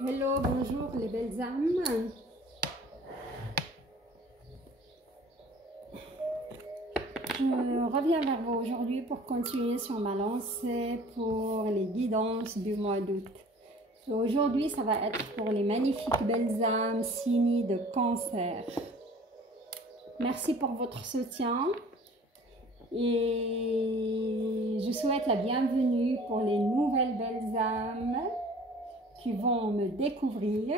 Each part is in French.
Hello, bonjour les belles âmes. Je reviens vers vous aujourd'hui pour continuer sur ma lancée pour les guidances du mois d'août. Aujourd'hui, ça va être pour les magnifiques belles âmes signes de Cancer. Merci pour votre soutien et je souhaite la bienvenue pour les nouvelles belles âmes qui vont me découvrir.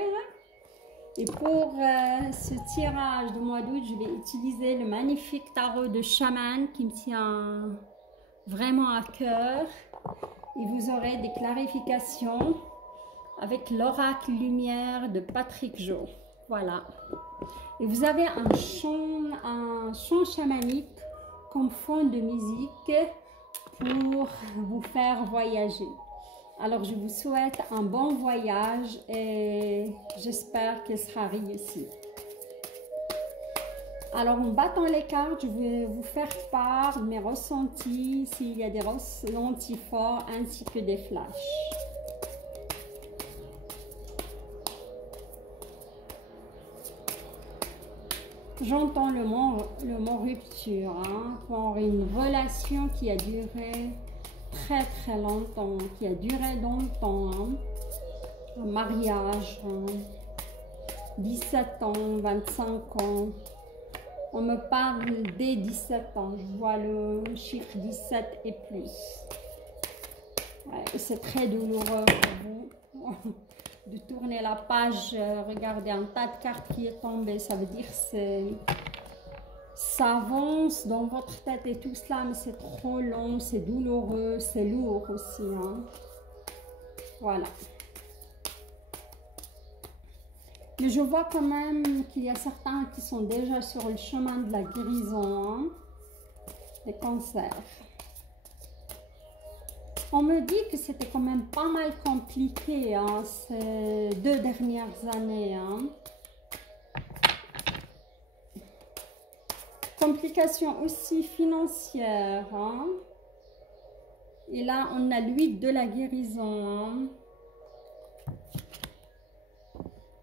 Et pour ce tirage du mois d'août, je vais utiliser le magnifique tarot de chaman qui me tient vraiment à cœur. Et vous aurez des clarifications avec l'oracle lumière de Patrick Jo. Voilà. Et vous avez un chant chamanique comme fond de musique pour vous faire voyager. Alors, je vous souhaite un bon voyage et j'espère qu'il sera réussi. Alors, en battant les cartes, je vais vous faire part de mes ressentis, s'il y a des ressentis forts ainsi que des flashs. J'entends le mot rupture, pour une relation qui a duré très longtemps, qui a duré dans le temps, un mariage, 17 ans, 25 ans, on me parle dès 17 ans, je vois le chiffre 17 et plus. Ouais, c'est très douloureux pour vous de tourner la page, regardez un tas de cartes qui est tombé, ça veut dire que ça avance dans votre tête et tout cela, mais c'est trop long, c'est douloureux, c'est lourd aussi. Voilà. Mais je vois quand même qu'il y a certains qui sont déjà sur le chemin de la guérison, les cancers. On me dit que c'était quand même pas mal compliqué ces 2 dernières années. Complications aussi financières. Et là, on a l'huile de la guérison.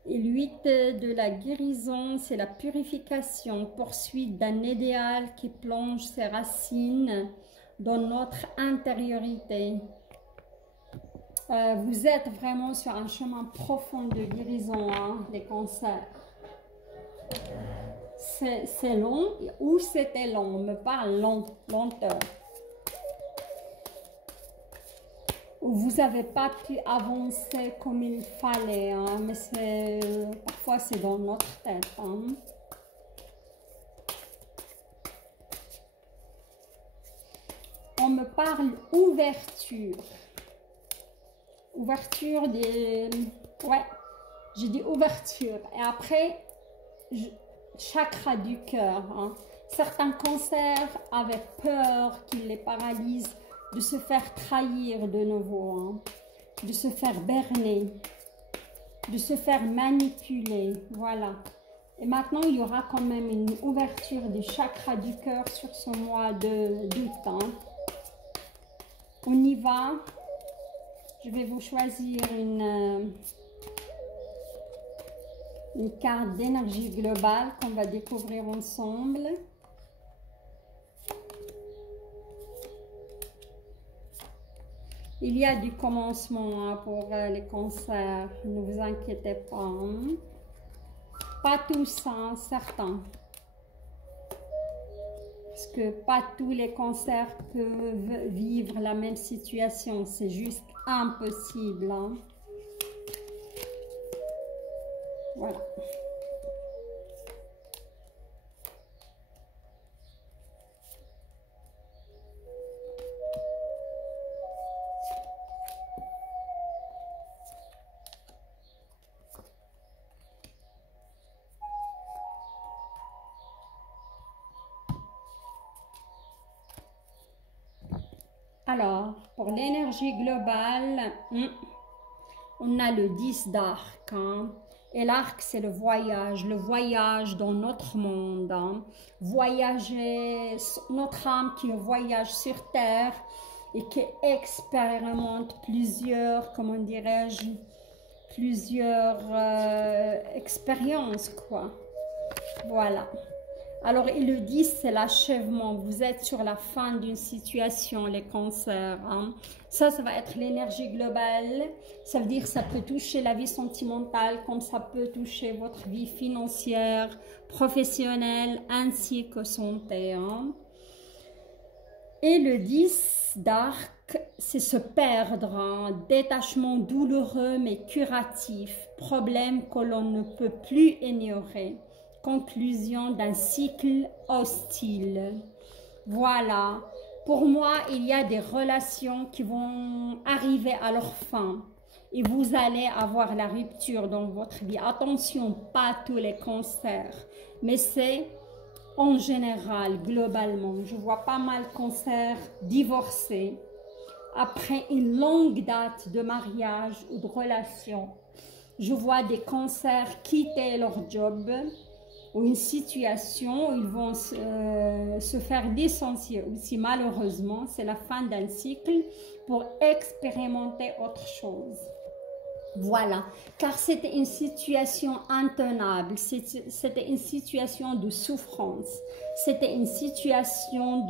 Et l'huile de la guérison, c'est la purification, poursuite d'un idéal qui plonge ses racines dans notre intériorité. Vous êtes vraiment sur un chemin profond de guérison, les cancers. C'est long, ou c'était long, on me parle lenteur. Vous n'avez pas pu avancer comme il fallait, mais parfois c'est dans notre tête. On me parle ouverture. Ouverture des... Ouais, j'ai dit ouverture. Et après, chakra du cœur. Certains cancers avaient peur qu'il les paralyse de se faire trahir de nouveau, de se faire berner, de se faire manipuler. Voilà. Et maintenant, il y aura quand même une ouverture du chakra du cœur sur ce mois d'août. On y va. Je vais vous choisir une carte d'énergie globale qu'on va découvrir ensemble. Il y a du commencement pour les cancers, ne vous inquiétez pas. Pas tous, certains. Parce que pas tous les cancers peuvent vivre la même situation, c'est juste impossible. Voilà. Alors, pour l'énergie globale, on a le 10 d'arc. Et l'arc, c'est le voyage dans notre monde. Voyager, notre âme qui voyage sur terre et qui expérimente plusieurs, comment dirais-je, plusieurs expériences, quoi. Voilà. Alors, et le 10, c'est l'achèvement. Vous êtes sur la fin d'une situation, les cancers. Hein. Ça va être l'énergie globale. Ça veut dire que ça peut toucher la vie sentimentale, comme ça peut toucher votre vie financière, professionnelle, ainsi que santé. Hein. Et le 10 d'arc, c'est se perdre. Hein. Détachement douloureux mais curatif. Problème que l'on ne peut plus ignorer. Conclusion d'un cycle hostile. Voilà. Pour moi, il y a des relations qui vont arriver à leur fin. Et vous allez avoir la rupture dans votre vie. Attention, pas tous les cancers. Mais c'est en général, globalement. Je vois pas mal de cancers divorcés. Après une longue date de mariage ou de relation. Je vois des cancers quitter leur job. Ou une situation où ils vont se faire licencier aussi, malheureusement, c'est la fin d'un cycle pour expérimenter autre chose. Voilà, car c'était une situation intenable, c'était une situation de souffrance, c'était une situation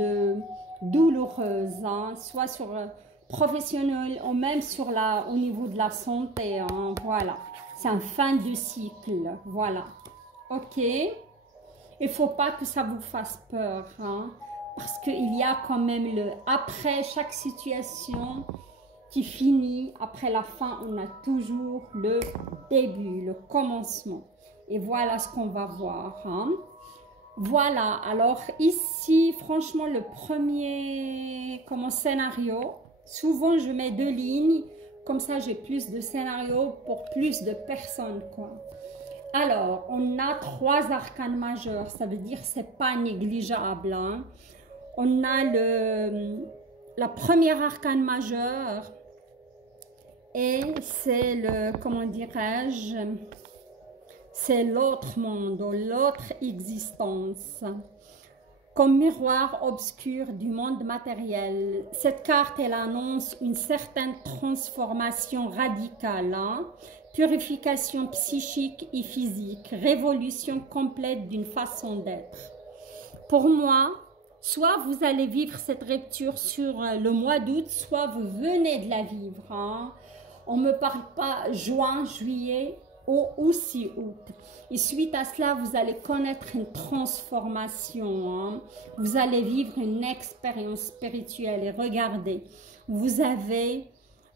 douloureuse, hein, soit sur professionnel ou même sur au niveau de la santé, hein, voilà. C'est un fin de cycle, voilà. Ok, il ne faut pas que ça vous fasse peur, hein, parce qu'il y a quand même après chaque situation qui finit, après la fin, on a toujours le début, le commencement. Et voilà ce qu'on va voir. Hein. Voilà, alors ici, franchement, le premier scénario, souvent je mets 2 lignes, comme ça j'ai plus de scénarios pour plus de personnes, quoi. Alors, on a 3 arcanes majeurs, ça veut dire que ce n'est pas négligeable. Hein. On a la première arcane majeure et c'est comment dirais-je, c'est l'autre monde, l'autre existence. Comme miroir obscur du monde matériel. Cette carte, elle annonce une certaine transformation radicale. Hein. Purification psychique et physique, révolution complète d'une façon d'être. Pour moi, soit vous allez vivre cette rupture sur le mois d'août, soit vous venez de la vivre. Hein. On ne me parle pas juin, juillet ou aussi août. Et suite à cela, vous allez connaître une transformation. Hein. Vous allez vivre une expérience spirituelle. Et regardez, vous avez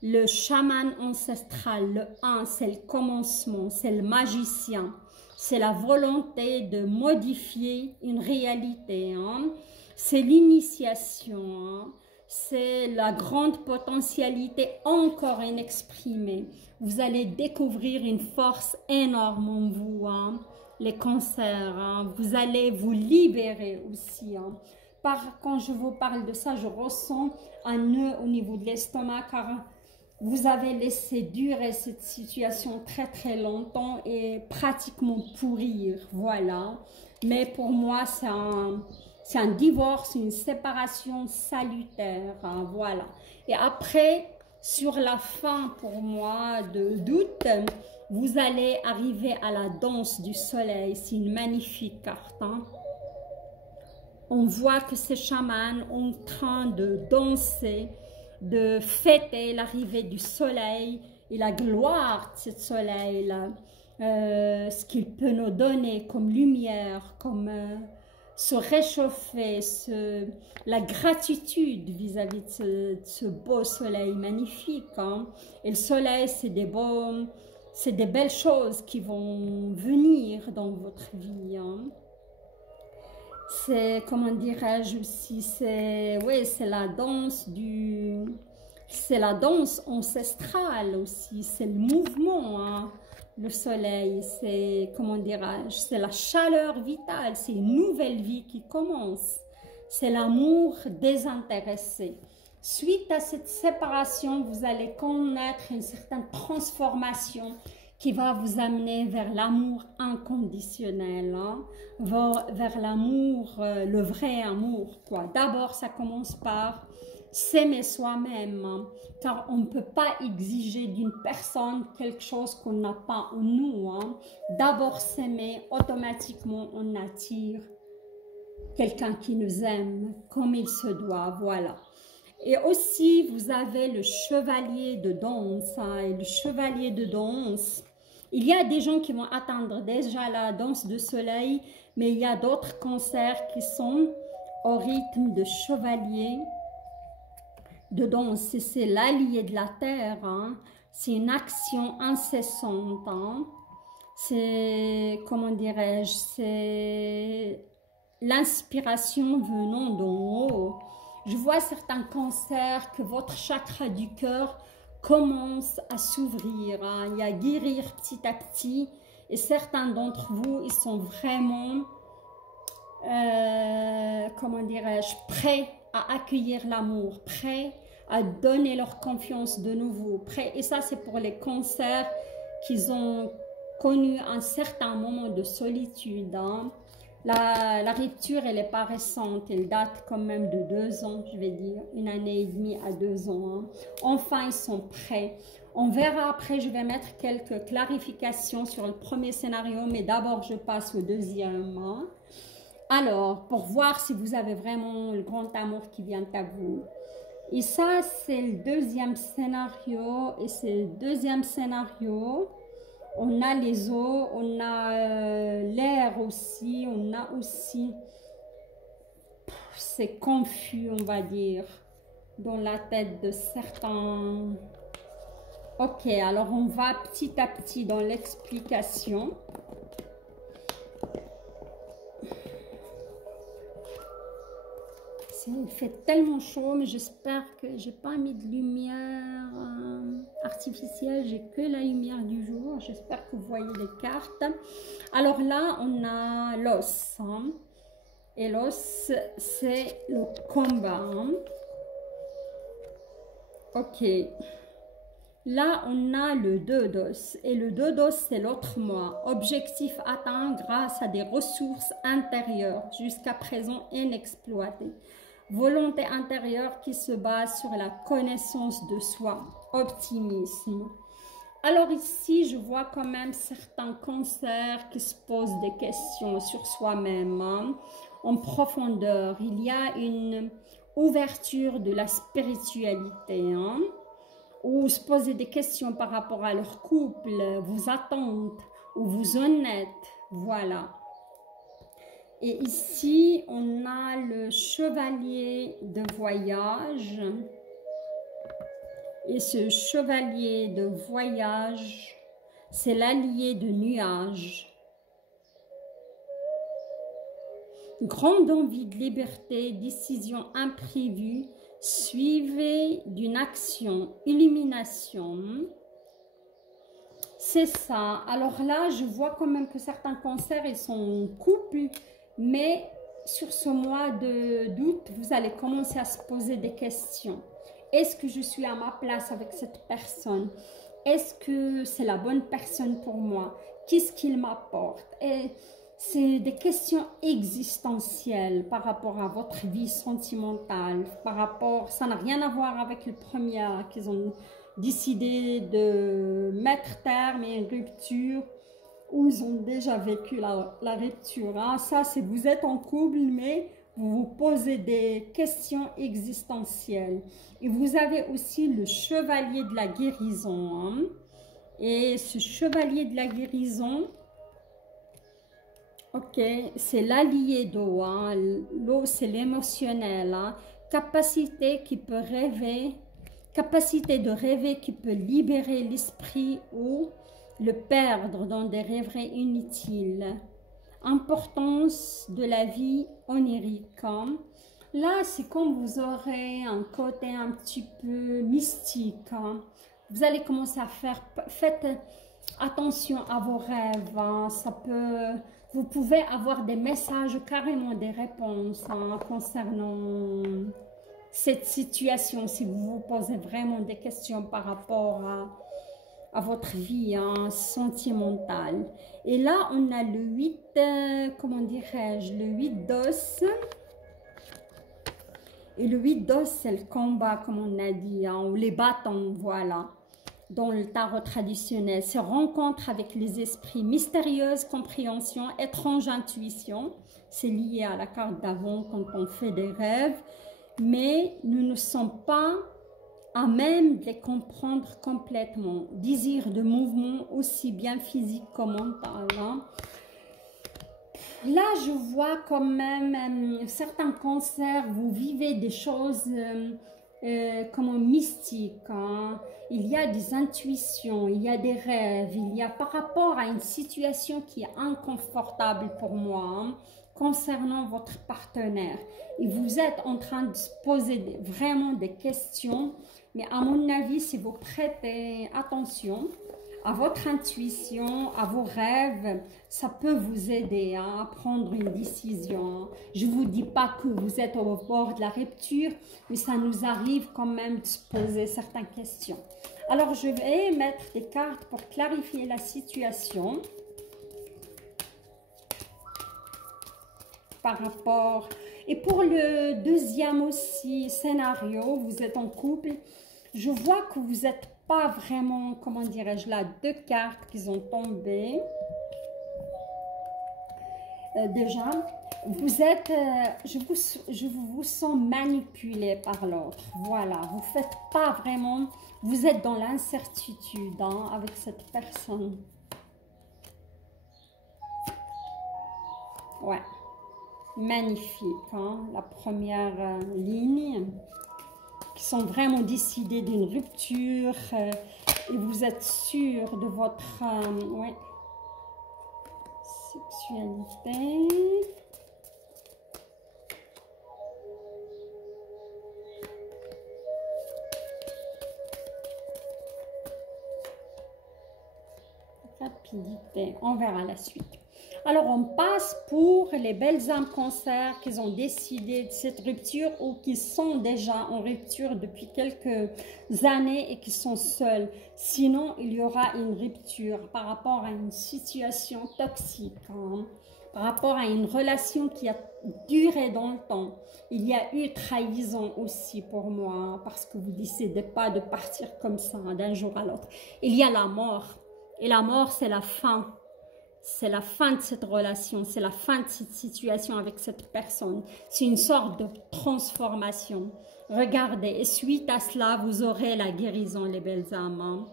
le chaman ancestral, le 1, c'est le commencement, c'est le magicien. C'est la volonté de modifier une réalité. Hein. C'est l'initiation. Hein. C'est la grande potentialité encore inexprimée. Vous allez découvrir une force énorme en vous. Hein. Les cancers. Hein. Vous allez vous libérer aussi. Hein. Quand je vous parle de ça, je ressens un nœud au niveau de l'estomac car vous avez laissé durer cette situation très très longtemps et pratiquement pourrir, voilà. Mais pour moi, c'est un divorce, une séparation salutaire, hein, voilà. Et après, sur la fin pour moi d'août, vous allez arriver à la danse du soleil. C'est une magnifique carte, hein. On voit que ces chamans sont en train de danser, de fêter l'arrivée du soleil et la gloire de ce soleil, ce qu'il peut nous donner comme lumière, comme se réchauffer, la gratitude vis-à-vis de ce beau soleil magnifique. Hein. Et le soleil, c'est des belles choses qui vont venir dans votre vie. Hein. C'est, comment dirais-je aussi, c'est la danse c'est la danse ancestrale aussi, c'est le mouvement, hein, le soleil, c'est, comment dirais-je, c'est la chaleur vitale, c'est une nouvelle vie qui commence, c'est l'amour désintéressé. Suite à cette séparation, vous allez connaître une certaine transformation qui va vous amener vers l'amour inconditionnel, hein, vers l'amour, le vrai amour, quoi. D'abord, ça commence par s'aimer soi-même, hein, car on ne peut pas exiger d'une personne quelque chose qu'on n'a pas en nous. Hein. D'abord s'aimer, automatiquement on attire quelqu'un qui nous aime comme il se doit, voilà. Et aussi, vous avez le chevalier de danse, hein, et le chevalier de danse. Il y a des gens qui vont atteindre déjà la danse de soleil, mais il y a d'autres cancers qui sont au rythme de chevalier de danse. C'est l'allié de la terre, hein. C'est une action incessante. Hein. C'est, comment dirais-je, c'est l'inspiration venant d'en haut. Je vois certains cancers que votre chakra du cœur commence à s'ouvrir, hein, et à guérir petit à petit. Et certains d'entre vous, ils sont vraiment, comment dirais-je, prêts à accueillir l'amour, prêts à donner leur confiance de nouveau. Prêts. Et ça, c'est pour les cancers qu'ils ont connu un certain moment de solitude. Hein. La rupture, elle n'est pas récente, elle date quand même de 2 ans, je vais dire, 1 année et demie à 2 ans. Hein. Enfin, ils sont prêts. On verra après, je vais mettre quelques clarifications sur le premier scénario, mais d'abord, je passe au deuxième. Hein. Alors, pour voir si vous avez vraiment le grand amour qui vient à vous. Et ça, c'est le deuxième scénario, et c'est le deuxième scénario. On a les eaux, on a l'air aussi, on a aussi, c'est confus on va dire, dans la tête de certains. Ok, alors on va petit à petit dans l'explication. Il fait tellement chaud, mais j'espère que j'ai pas mis de lumière artificielle, j'ai que la lumière du jour. J'espère que vous voyez les cartes. Alors là, on a l'os. Hein, et l'os, c'est le combat. Hein. Ok. Là, on a le 2 d'os. Et le 2 d'os, c'est l'autre moi. Objectif atteint grâce à des ressources intérieures, jusqu'à présent inexploitées. Volonté intérieure qui se base sur la connaissance de soi. Optimisme. Alors ici, je vois quand même certains cancers qui se posent des questions sur soi-même. Hein, en profondeur, il y a une ouverture de la spiritualité. Hein, ou se poser des questions par rapport à leur couple, vos attentes, ou vos honnêtes, voilà. Et ici, on a le chevalier de voyage. Et ce chevalier de voyage, c'est l'allié de nuages. Grande envie de liberté, décision imprévue, suivie d'une action, illumination. C'est ça. Alors là, je vois quand même que certains cancers, ils sont en couple, mais sur ce mois d'août, vous allez commencer à se poser des questions. Est-ce que je suis à ma place avec cette personne? Est-ce que c'est la bonne personne pour moi? Qu'est-ce qu'il m'apporte? Et c'est des questions existentielles par rapport à votre vie sentimentale, ça n'a rien à voir avec le premier qu'ils ont décidé de mettre terme à une rupture où ils ont déjà vécu la rupture. Hein. Ça, c'est vous êtes en couple, mais vous vous posez des questions existentielles. Et vous avez aussi le chevalier de la guérison. Hein. Et ce chevalier de la guérison, ok, c'est l'allié d'eau. Hein. L'eau, c'est l'émotionnel. Hein. Capacité qui peut rêver, capacité de rêver qui peut libérer l'esprit ou le perdre dans des rêveries inutiles. Importance de la vie onirique. Hein. Là, c'est comme vous aurez un côté un petit peu mystique. Hein. Vous allez commencer à faites attention à vos rêves. Hein. Vous pouvez avoir des messages, carrément des réponses hein, concernant cette situation. Si vous vous posez vraiment des questions par rapport à votre vie hein, sentimentale. Et là, on a le 8, comment dirais-je, le 8 d'os. Et le 8 d'os, c'est le combat, comme on a dit, hein, ou les bâtons, voilà. Dans le tarot traditionnel, c'est rencontre avec les esprits, mystérieuse compréhension, étrange intuition. C'est lié à la carte d'avant quand on fait des rêves. Mais nous ne sommes pas à même de les comprendre complètement. Désir de mouvement aussi bien physique que mental. Hein. Là, je vois quand même certains cancers, vous vivez des choses comment mystiques. Hein. Il y a des intuitions, il y a des rêves, il y a par rapport à une situation qui est inconfortable pour moi. Hein, concernant votre partenaire. Et vous êtes en train de se poser vraiment des questions. Mais à mon avis, si vous prêtez attention à votre intuition, à vos rêves, ça peut vous aider hein, à prendre une décision. Je ne vous dis pas que vous êtes au bord de la rupture, mais ça nous arrive quand même de se poser certaines questions. Alors, je vais mettre des cartes pour clarifier la situation. Par rapport, et pour le deuxième aussi scénario, vous êtes en couple, je vois que vous n'êtes pas vraiment, comment dirais-je là, deux cartes qui ont tombé. Déjà, vous êtes, je vous sens manipulé par l'autre, voilà, vous ne faites pas vraiment, vous êtes dans l'incertitude hein, avec cette personne. Ouais. Magnifique, hein? La première ligne, qui sont vraiment décidés d'une rupture et vous êtes sûr de votre ouais, sexualité. Rapidité, on verra la suite. Alors, on passe pour les belles âmes cancers qui ont décidé de cette rupture ou qui sont déjà en rupture depuis quelques années et qui sont seuls. Sinon, il y aura une rupture par rapport à une situation toxique, hein, par rapport à une relation qui a duré dans le temps. Il y a eu trahison aussi pour moi, hein, parce que vous ne décidez pas de partir comme ça hein, d'un jour à l'autre. Il y a la mort. Et la mort, c'est la fin. C'est la fin de cette relation, c'est la fin de cette situation avec cette personne. C'est une sorte de transformation. Regardez, et suite à cela, vous aurez la guérison, les belles âmes. Hein.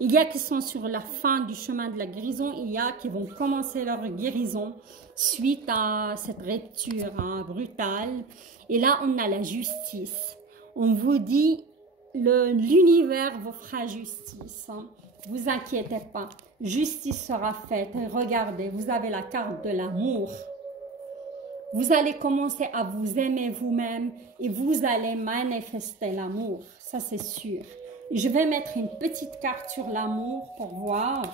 Il y a qui sont sur la fin du chemin de la guérison, il y a qui vont commencer leur guérison suite à cette rupture hein, brutale. Et là, on a la justice. On vous dit, l'univers vous fera justice. Hein. Vous inquiétez pas, justice sera faite. Regardez, vous avez la carte de l'amour. Vous allez commencer à vous aimer vous-même et vous allez manifester l'amour, ça c'est sûr. Je vais mettre une petite carte sur l'amour pour voir.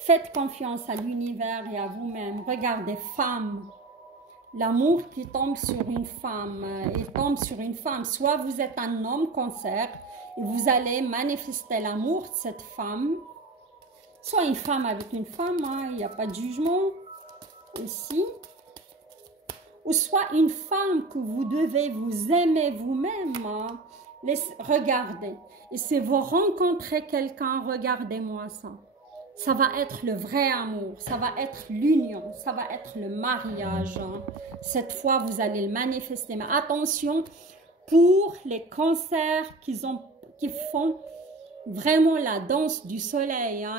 Faites confiance à l'univers et à vous-même. Regardez, femme. L'amour qui tombe sur une femme, il tombe sur une femme. Soit vous êtes un homme cancer et vous allez manifester l'amour de cette femme. Soit une femme avec une femme, hein, il n'y a pas de jugement aussi. Ou soit une femme que vous devez vous aimer vous-même. Hein. Regardez. Et si vous rencontrez quelqu'un, regardez-moi ça. Ça va être le vrai amour, ça va être l'union, ça va être le mariage. Hein. Cette fois, vous allez le manifester. Mais attention, pour les cancers qui font vraiment la danse du soleil. Hein,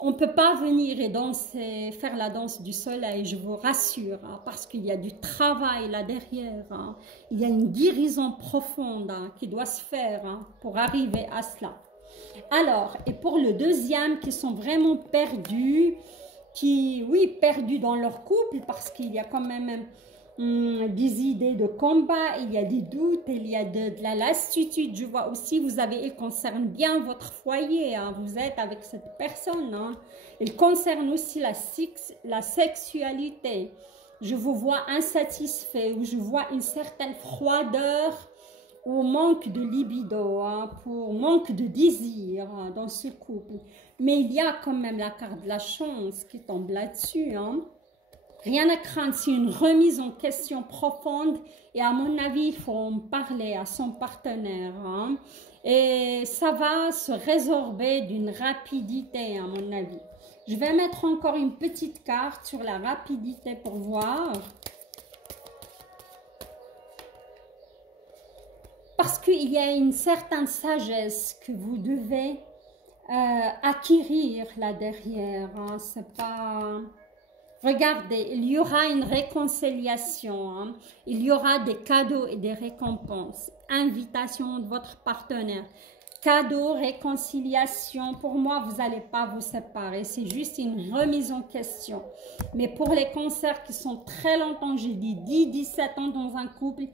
on ne peut pas venir et danser, faire la danse du soleil, je vous rassure, hein, parce qu'il y a du travail là derrière. Hein. Il y a une guérison profonde hein, qui doit se faire hein, pour arriver à cela. Alors, et pour le deuxième, qui sont vraiment perdus, perdus dans leur couple, parce qu'il y a quand même des idées de combat, il y a des doutes, il y a de la lassitude. Je vois aussi, il concerne bien votre foyer, hein, vous êtes avec cette personne. Hein. Il concerne aussi la sexualité. Je vous vois insatisfait, ou je vois une certaine froideur, ou manque de libido, hein, pour manque de désir hein, dans ce couple. Mais il y a quand même la carte de la chance qui tombe là-dessus. Hein. Rien à craindre, c'est une remise en question profonde et à mon avis, il faut en parler à son partenaire. Hein. Et ça va se résorber d'une rapidité à mon avis. Je vais mettre encore une petite carte sur la rapidité pour voir. Parce qu'il y a une certaine sagesse que vous devez acquérir là derrière. Hein. C'est pas... Regardez, il y aura une réconciliation, hein. Il y aura des cadeaux et des récompenses, invitation de votre partenaire, cadeaux, réconciliation. Pour moi, vous n'allez pas vous séparer, c'est juste une remise en question. Mais pour les cancers qui sont très longtemps, j'ai dit 10-17 ans dans un couple,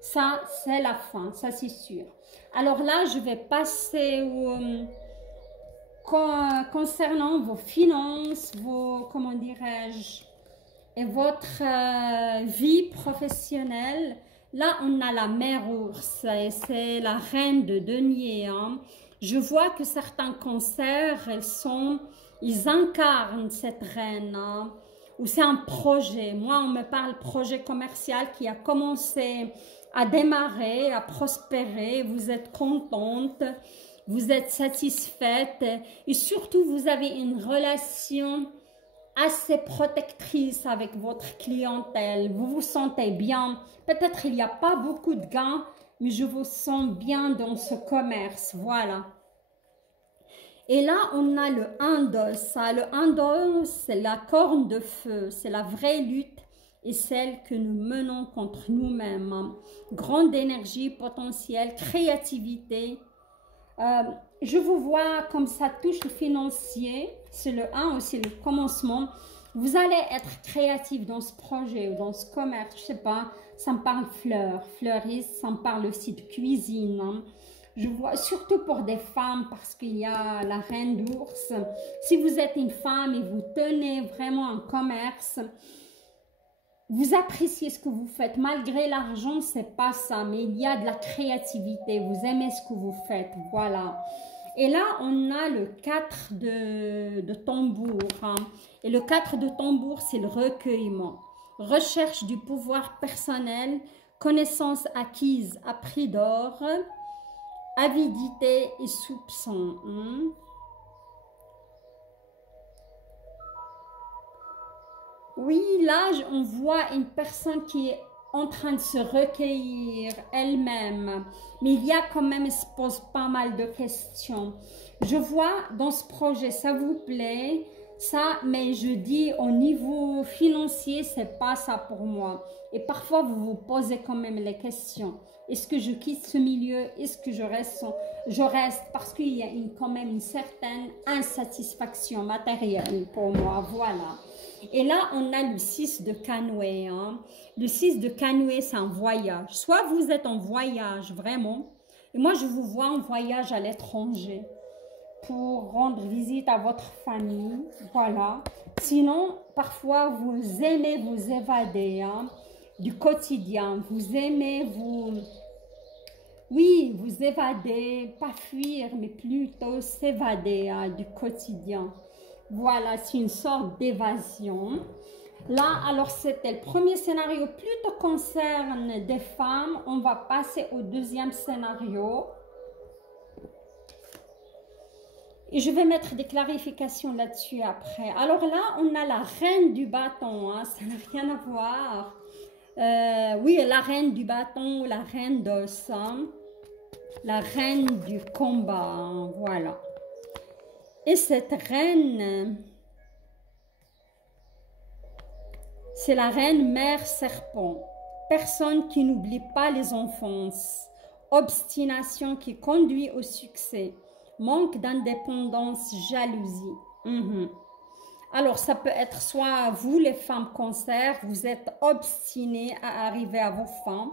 ça c'est la fin, ça c'est sûr. Alors là, je vais passer au... concernant vos finances, vos, comment dirais-je, et votre vie professionnelle, là on a la mère ours et c'est la reine de denier. Hein. Je vois que certains cancers, ils incarnent cette reine. Hein. Ou c'est un projet. Moi, on me parle projet commercial qui a commencé à démarrer, à prospérer. Vous êtes contente. Vous êtes satisfaite et surtout vous avez une relation assez protectrice avec votre clientèle. Vous vous sentez bien. Peut-être il n'y a pas beaucoup de gains, mais je vous sens bien dans ce commerce. Voilà. Et là, on a le indos. Le indos, c'est la corne de feu. C'est la vraie lutte et celle que nous menons contre nous-mêmes. Grande énergie, potentiel, créativité. Je vous vois comme ça touche le financier, c'est le 1 aussi, le commencement. Vous allez être créatif dans ce projet ou dans ce commerce, je sais pas, ça me parle fleurs, fleuriste, ça me parle aussi de cuisine. Hein. Je vois surtout pour des femmes parce qu'il y a la reine d'ours. Si vous êtes une femme et vous tenez vraiment un commerce, vous appréciez ce que vous faites, malgré l'argent, c'est pas ça, mais il y a de la créativité, vous aimez ce que vous faites, voilà. Et là, on a le 4 de tambour, hein. Et le 4 de tambour, c'est le recueillement, recherche du pouvoir personnel, connaissance acquise à prix d'or, avidité et soupçon. Hein. Oui, là, on voit une personne qui est en train de se recueillir elle-même. Mais il y a quand même, elle se pose pas mal de questions. Je vois dans ce projet, ça vous plaît, ça, mais je dis au niveau financier, c'est pas ça pour moi. Et parfois, vous vous posez quand même les questions. Est-ce que je quitte ce milieu? Est-ce que je reste? Je reste parce qu'il y a quand même une certaine insatisfaction matérielle pour moi. Voilà. Et là, on a le 6 de canoë. Hein. Le 6 de canoë, c'est un voyage. Soit vous êtes en voyage, vraiment. Et moi, je vous vois en voyage à l'étranger pour rendre visite à votre famille. Voilà. Sinon, parfois, vous aimez vous évader hein, du quotidien. Vous aimez vous... Oui, vous évader, pas fuir, mais plutôt s'évader hein, du quotidien. Voilà, c'est une sorte d'évasion. Là, alors c'était le premier scénario, plutôt concerne des femmes. On va passer au deuxième scénario. Et je vais mettre des clarifications là-dessus après. Alors là, on a la reine du bâton, hein, ça n'a rien à voir. Oui, la reine du bâton, la reine d'os, hein, la reine du combat, hein, voilà. Et cette reine, c'est la reine mère serpent. Personne qui n'oublie pas les enfances. Obstination qui conduit au succès. Manque d'indépendance, jalousie. Alors, ça peut être soit vous, les femmes cancer, vous êtes obstinés à arriver à vos fins.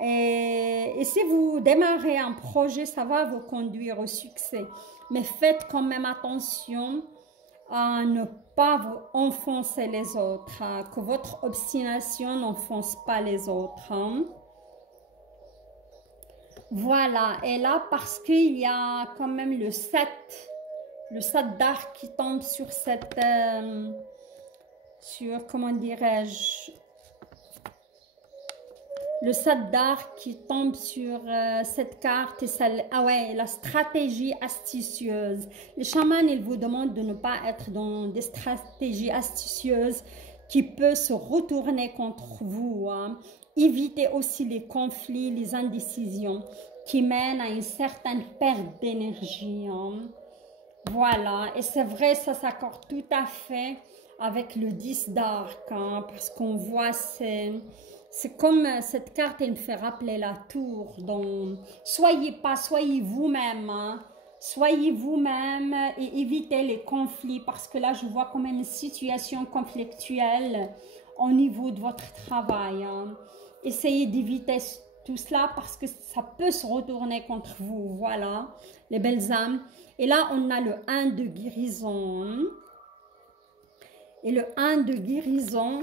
Et si vous démarrez un projet, ça va vous conduire au succès. Mais faites quand même attention à ne pas vous enfoncer les autres, hein, que votre obstination n'enfonce pas les autres. Hein. Voilà, et là, parce qu'il y a quand même le 7 d'arc qui tombe sur sur, comment dirais-je, le 7 d'arc qui tombe sur cette carte. Et ça, ah ouais, la stratégie astucieuse. Les chamans, ils vous demandent de ne pas être dans des stratégies astucieuses qui peuvent se retourner contre vous. Hein. Évitez aussi les conflits, les indécisions qui mènent à une certaine perte d'énergie. Hein. Voilà, et c'est vrai, ça s'accorde tout à fait avec le 10 d'arc, hein, parce qu'on voit, c'est comme cette carte, elle me fait rappeler la tour. Donc, soyez vous-même, hein, soyez vous-même et évitez les conflits, parce que là, je vois quand même une situation conflictuelle au niveau de votre travail. Hein. Essayez d'éviter tout cela parce que ça peut se retourner contre vous. Voilà, les belles âmes. Et là, on a le 1 de guérison. Et le 1 de guérison,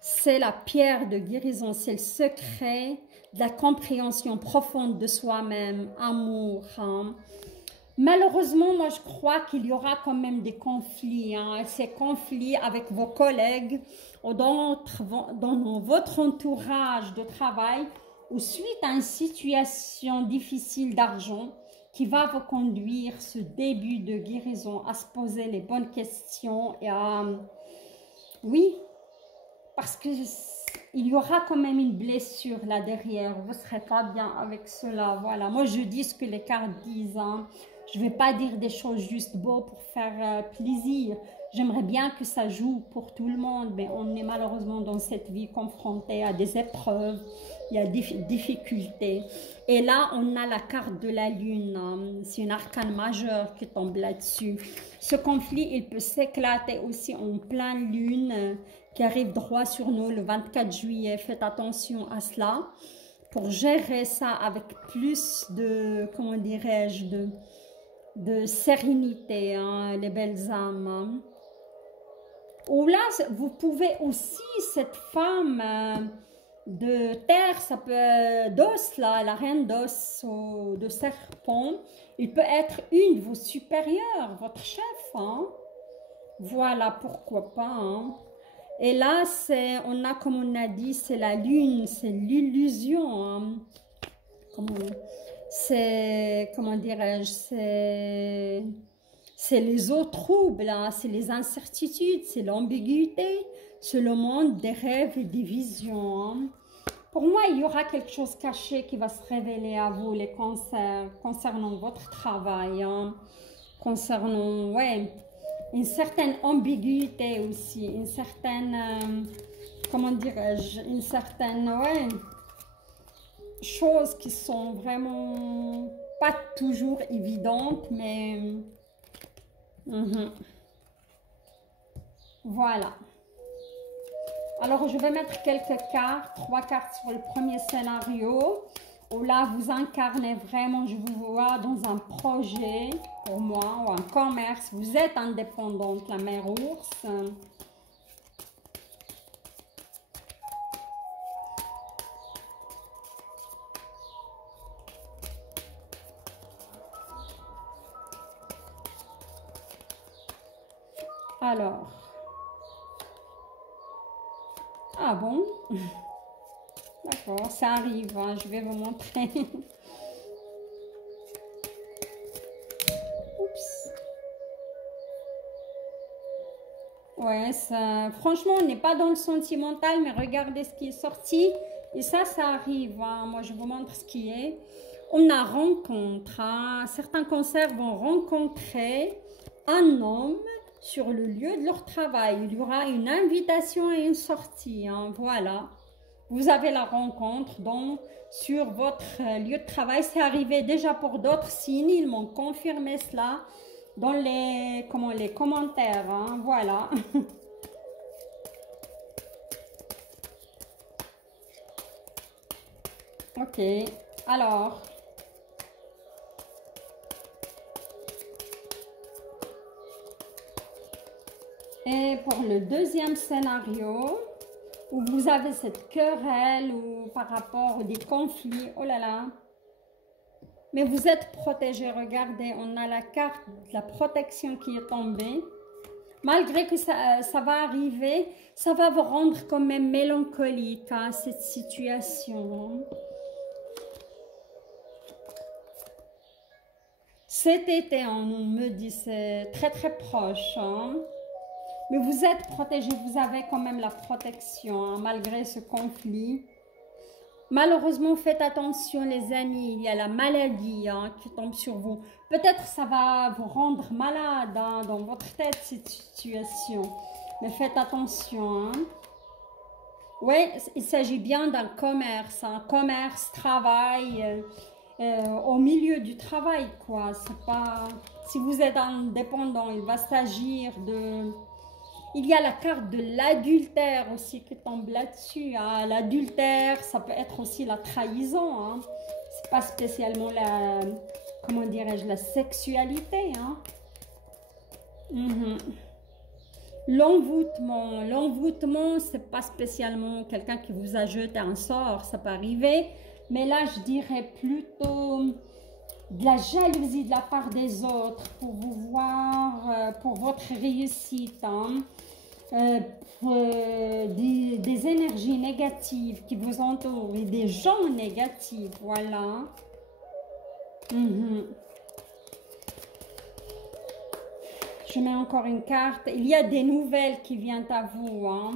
c'est la pierre de guérison. C'est le secret de la compréhension profonde de soi-même, amour. Hein. Malheureusement, moi, je crois qu'il y aura quand même des conflits. Hein. Ces conflits avec vos collègues ou dans votre entourage de travail ou suite à une situation difficile d'argent qui va vous conduire ce début de guérison à se poser les bonnes questions et à... Oui, parce que il y aura quand même une blessure là derrière. Vous ne serez pas bien avec cela. Voilà, moi je dis ce que les cartes disent. Hein. Je ne vais pas dire des choses juste beaux pour faire plaisir. J'aimerais bien que ça joue pour tout le monde, mais on est malheureusement dans cette vie confronté à des épreuves, il y a des difficultés. Et là, on a la carte de la lune, hein. C'est une arcane majeure qui tombe là-dessus. Ce conflit, il peut s'éclater aussi en pleine lune qui arrive droit sur nous le 24 juillet. Faites attention à cela pour gérer ça avec plus de, comment dirais-je, de sérénité, hein, les belles âmes. Hein. Ou là, vous pouvez aussi, cette femme de terre, ça peut d'os, là, la reine d'os ou de serpent, il peut être une de vos supérieurs, votre chef. Hein. Voilà, pourquoi pas. Hein. Et là, on a, comme on a dit, c'est la lune, c'est l'illusion. Hein. C'est, comment dirais-je, c'est les eaux troubles, hein, c'est les incertitudes, c'est l'ambiguïté, c'est le monde des rêves et des visions. Hein. Pour moi, il y aura quelque chose caché qui va se révéler à vous, les cancers, concernant votre travail, hein, concernant, ouais, une certaine ambiguïté aussi, une certaine, comment dirais-je, une certaine, ouais, choses qui sont vraiment pas toujours évidentes, mais voilà. Alors, je vais mettre quelques cartes, 3 cartes sur le premier scénario, où là, vous incarnez vraiment, je vous vois dans un projet, pour moi, ou un commerce. Vous êtes indépendante, la mère ours. Alors, ah bon? D'accord, ça arrive, hein, je vais vous montrer. Oups. Ouais, ça, franchement, on n'est pas dans le sentimental, mais regardez ce qui est sorti. Et ça arrive, hein. Moi, je vous montre ce qui est. On a rencontre, hein. Certains cancers vont rencontrer un homme sur le lieu de leur travail. Il y aura une invitation et une sortie, hein. Voilà. Vous avez la rencontre donc sur votre lieu de travail. C'est arrivé déjà pour d'autres signes. Ils m'ont confirmé cela dans les commentaires. Hein. Voilà. Ok. Alors. Et pour le deuxième scénario, où vous avez cette querelle ou par rapport à des conflits, oh là là, mais vous êtes protégé. Regardez, on a la carte de la protection qui est tombée. Malgré que ça va arriver, ça va vous rendre quand même mélancolique, hein, cette situation. Cet été, on me dit, c'est très très proche, hein. Mais vous êtes protégés, vous avez quand même la protection, hein, malgré ce conflit. Malheureusement, faites attention les amis, il y a la maladie, hein, qui tombe sur vous. Peut-être ça va vous rendre malade, hein, dans votre tête, cette situation. Mais faites attention, hein. Oui, il s'agit bien d'un commerce, un commerce, travail, au milieu du travail, quoi. C'est pas... Si vous êtes indépendant, il va s'agir de... Il y a la carte de l'adultère aussi qui tombe là-dessus, hein. L'adultère, ça peut être aussi la trahison, hein. C'est pas spécialement la... Comment dirais-je, la sexualité, hein. L'envoûtement, c'est pas spécialement quelqu'un qui vous a jeté un sort, ça peut arriver. Mais là, je dirais plutôt de la jalousie de la part des autres pour vous voir, pour votre réussite, hein. Des énergies négatives qui vous entourent et des gens négatifs, voilà. Je mets encore une carte. Il y a des nouvelles qui viennent à vous, hein.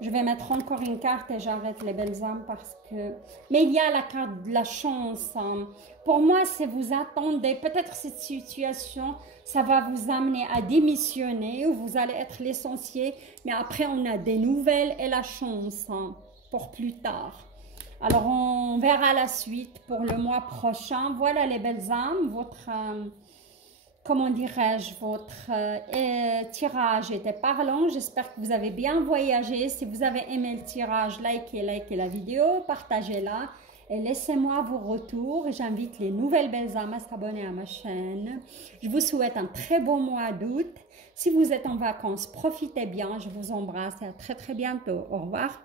Je vais mettre encore une carte et j'arrête les belles âmes parce que... Mais il y a la carte de la chance, hein. Pour moi, si vous attendez, peut-être cette situation, ça va vous amener à démissionner ou vous allez être licencié. Mais après, on a des nouvelles et la chance, hein, pour plus tard. Alors, on verra la suite pour le mois prochain. Voilà les belles âmes, votre... comment dirais-je, votre tirage était parlant. J'espère que vous avez bien voyagé. Si vous avez aimé le tirage, likez la vidéo, partagez-la et laissez-moi vos retours. J'invite les nouvelles belles âmes à s'abonner à ma chaîne. Je vous souhaite un très bon mois d'août. Si vous êtes en vacances, profitez bien. Je vous embrasse et à très très bientôt. Au revoir.